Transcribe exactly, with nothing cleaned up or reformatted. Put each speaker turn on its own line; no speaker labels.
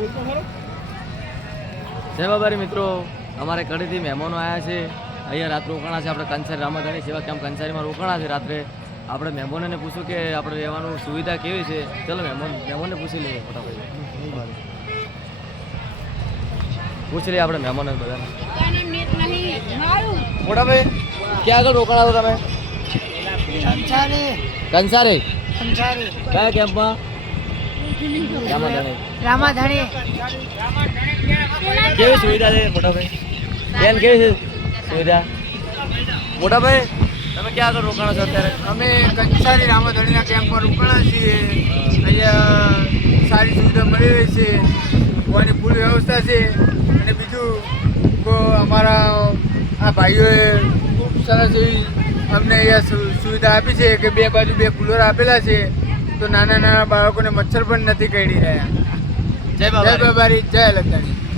જય બાબારી મિત્રો, અમારે કડીથી મહેમાનો આવ્યા છે. અહીંયા રાત રોકાણા છે. આપણે કંસારી રામાધાણી સેવા કેમ્પ કંસારીમાં રોકાણા છે રાત્રે. આપણે મહેમાનોને પૂછ્યું કે આપણે રહેવાનું સુવિધા કેવી છે. ચલો મહેમાન મહેમાનને પૂછી લઈએ ફટાફટ. પૂછી લઈએ આપણે મહેમાનો બધાને. મોટા ભાઈ ક્યાં આગળ રોકાણા છો તમે? કંસારી. કંસારી કયા કેમ્પમાં? રામાધાણી.
રામાધાણી
કેવી સુવિધા છે મોટા ભાઈ? બેન કેવી છે સુવિધા? મોટા ભાઈ તમે ક્યાં આગળ રોકાણો છો અત્યારે?
અમે કંસારી રામાધણીના કેમ્પમાં રોકાણા છીએ. અહીંયા સારી સુવિધા મળી રહી છે, ગોવાની ફૂલ વ્યવસ્થા છે. અને બીજું તો અમારા આ ભાઈઓએ ખૂબ સરસ એવી અમને અહીંયા સુવિધા આપી છે કે બે બાજુ બે કુલર આપેલા છે, તો નાના નાના બાળકોને મચ્છર પણ નથી કરડી રહ્યા.
જય
જય બાબારી, જય લતાણી.